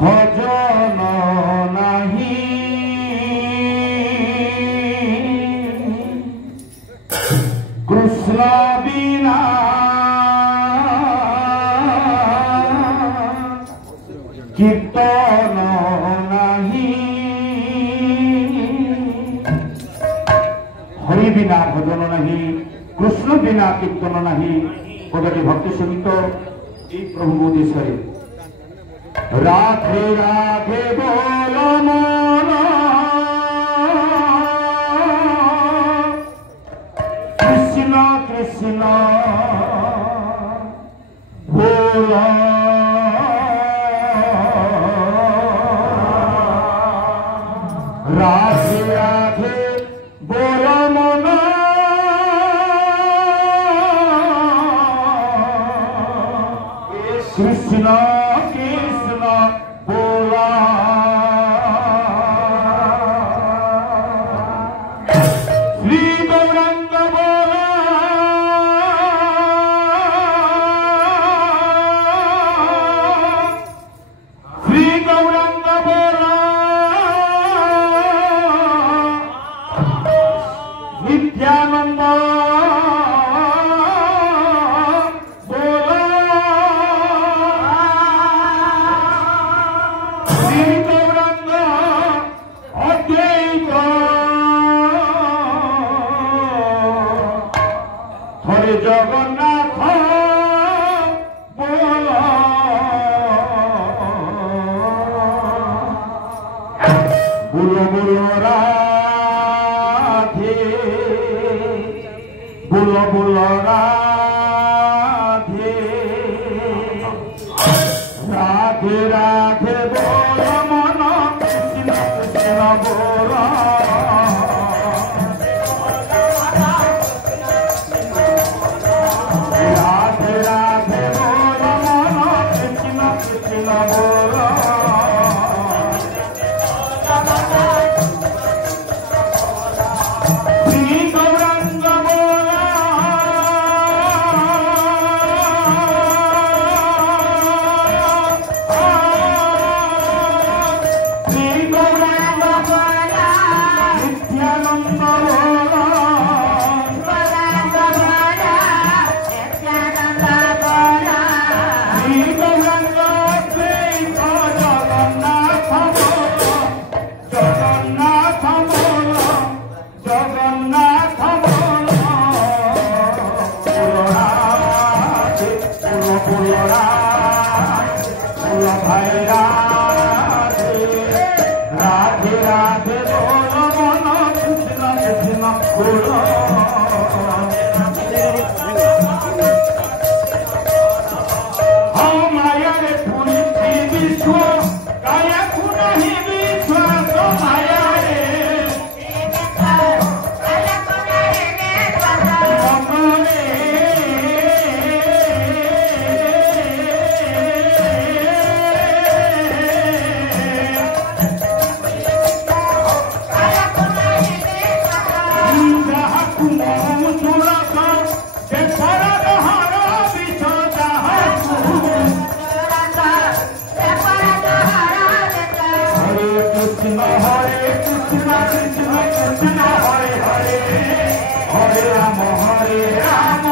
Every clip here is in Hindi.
ভজন নাহি কৃষ্ণ বিনা কীর্তন নাহি হরি বিনা ভজন নাহি কৃষ্ণ বিনা কীর্তন নাহি কথাটি ভক্তি সঙ্গীত এই প্রভু উদ্দেশ্যে রাধে রাধে বল মন কৃষ্ণ কৃষ্ণ বল রাধে রাধে বল মন কৃষ্ণ কৃষ্ণ बोला श्री गौरंग बोला श्री गौरंग बोला नित्यानंद जगन्नाथ बोल बोलो बोलो राधे बोलो बोलो राधे राधे राधे बोलो मन कृष्ण कृष्ण बोलो राधे राधे बोलो मन कृष्ण कृष्ण बोलो हम माया रे पूरी विश्व काया कुनाही विश्वास माया रे काया कुनाही हरे कृष्ण कृष्ण कृष्ण हरे हरे हरे राम राम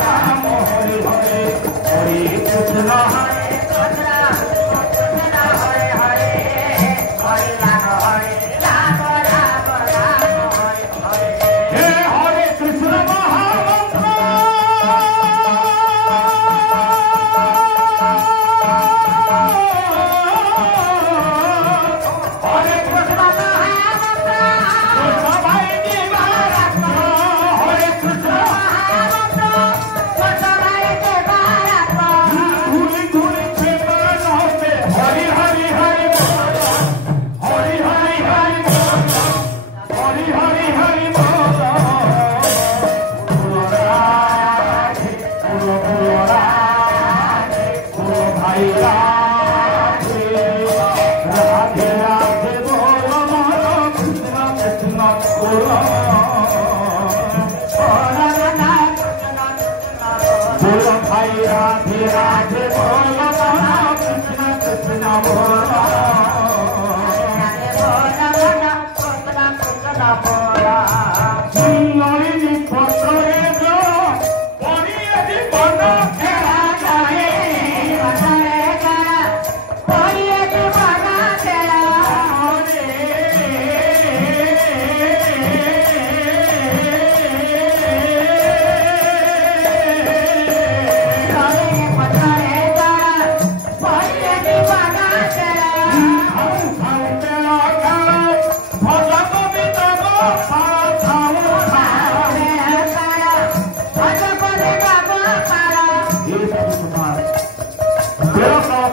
राम हरे हरे हरे कृष्ण हरे कृष्ण कृष्ण हरे हरे हरे राम राम राम हरे हरे हे हरे कृष्ण महामंत्र बोलो भाई राधे राधे बोलो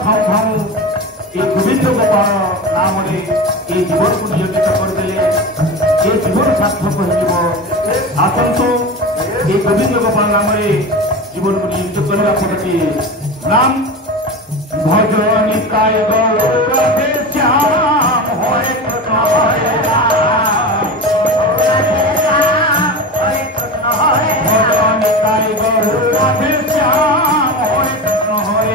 ଖାଉ ଖାଉ ଏ ଗୋବିନ୍ଦ ଗୋପାଳ ନାମରେ ଏ ଜୀବନକୁ ନିୟୋଜିତ କରିଦେଲେ ଏ ଜୀବନ ସାର୍ଥକ ହୋଇଯିବ। ଆସନ୍ତୁ ଏ ଗୋବିନ୍ଦ ଗୋପାଳ ନାମରେ ଜୀବନକୁ ନିୟୋଜିତ କରିବା ପଡ଼ୁଛି। ନାମ ଭଜ ନିତାୟ ଗୌର ଶ୍ୟାମ ହରେ କୃଷ୍ଣ ହରେ ଭଜ ନିତାୟ ଗୌର ଶ୍ୟାମ ହରେ କୃଷ୍ଣ ହରେ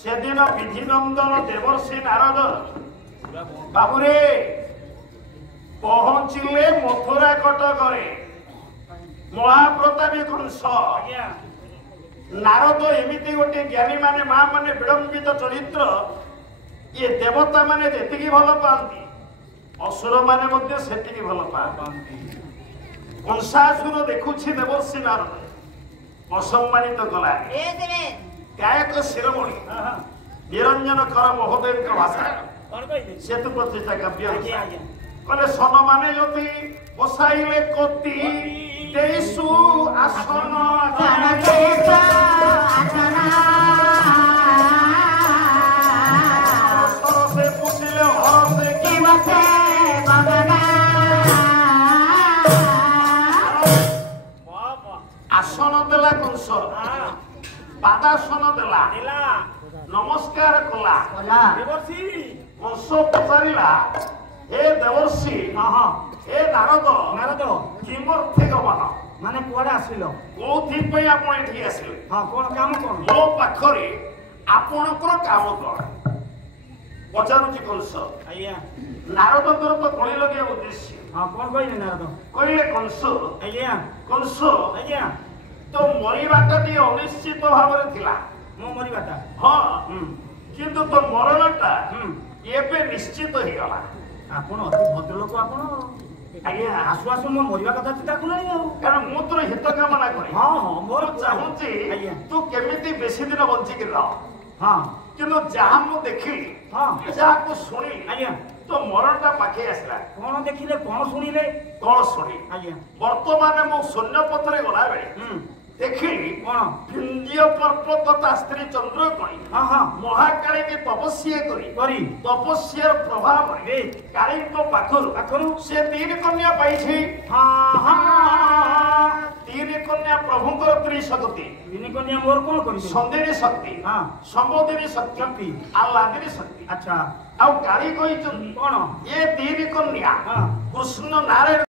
সেদিন বিধিনন্দন দেবর্ষি নারদ বাবুরে পৌঁছিলে মথুরা কটকরে মহাপ্রতাপী কংস নারদ এমিতি গোটে জ্ঞানী মানে মা মানে বিড়ম্বিত চরিত্র ইয়ে দেবতা মানে যেতিকি ভাল পাআନ୍ତି অসুর মানে মধ্যে সেতিকি ভাল পাআନ୍ତି কংসাসুর দেখুছি দেবর্ষি নারদ অসম্মানিত কলা গায়ক শিরোমণি নিরঞ্জন কর মহোদয়ଙ୍କ ভাষা সেতু প্রতিষ্ঠা কাব্য কলে সন মানে যদি বসাইলে কতি দেইসু আসন সরসে পুছিলে হরসে কি মাথে আসন দেলা কংস পাদাসন দেলা নমস্কার কলা দেবর্ষি কংস পচারিলা হে দেবর্ষি হে নারদ নারদ কিমর্থে গমন মানে কুয়াড়ে আসিল কোথিপাই আপন এଠି আসিলে কোন কাম কোন মো পাখরে ଆପଣଙ୍କର କାମ କଣ ପଚାରୁଛି କଂସ ଆଜ୍ଞା ନାରଦଙ୍କର ତ କଳି ଲଗେଇବା ଉଦ୍ଦେଶ୍ୟ କଣ କହିଲେ ନାରଦ କହିଲେ କଂସ ଆଜ୍ଞା କଂସ ଆଜ୍ଞା ତ ମରିବାଟା ଟିକେ ଅନିଶ୍ଚିତ ଭାବରେ ଥିଲା ମୋ ମରିବାଟା ହଁ ହୁଁ କିନ୍ତୁ ତୋ ମରଣଟା ହୁଁ ଏବେ ନିଶ୍ଚିତ ହେଇଗଲା। ଆପଣ ଅତି ଭଦ୍ରଲୋକ ଆପଣ ଆଜ୍ଞା ଆସୁ ଆସୁ ମୋ ମରିବା କଥା ଚିନ୍ତା କଲେଣି ଆଉ କାରଣ ମୁଁ ତୋର ହିତ କାମନା କରେ। ହଁ ହଁ ମୋର ମୁଁ ଚାହୁଁଛି ଆଜ୍ଞା ତୁ କେମିତି ବେଶୀ ଦିନ ବଞ୍ଚିକି ରହ। ହଁ କିନ୍ତୁ ଯାହା ମୁଁ ଦେଖିଲି ହଁ ଯାହାକୁ ଶୁଣିଲି ଆଜ୍ଞା ତୋ ମରଣଟା ପାଖେଇ ଆସିଲା। କଣ ଦେଖିଲେ କଣ ଶୁଣିଲେ କଣ ଶୁଣି ଆଜ୍ଞା ବର୍ତ୍ତମାନ ମୁଁ ଶୂନ୍ୟ ପଥରେ ଗଲାବେଳେ ହୁଁ ଦେଖିଲି କଣ ବିନ୍ଧ୍ୟ ପର୍ବତ ତା ସ୍ତ୍ରୀ ଚନ୍ଦ୍ରକଣି ହଁ ହଁ ମହାକାଳୀକି ତପସ୍ୟା କରି କରି ତପସ୍ୟାର ପ୍ରଭାବରେ କାଳୀଙ୍କ ପାଖରୁ ସେ 3 କନ୍ୟା ପାଇଛି। ହଁ ହଁ 3 କନ୍ୟା ପ୍ରଭୁଙ୍କର ତ୍ରିଶକ୍ତି ତିନି କନ୍ୟା ମୋର କଣ କରିବି ସନ୍ଦିନୀ ଶକ୍ତି ହଁ ସମ୍ବୋଧିନୀ ଶକ୍ତି ଶକ୍ତି ଆହ୍ଲାଦିନୀ ଶକ୍ତି। ଆଚ୍ଛା ଆଉ କାଳୀ କହିଛନ୍ତି କଣ ଏ 3 କନ୍ୟା ହଁ କୃଷ୍ଣ ନାରାୟଣ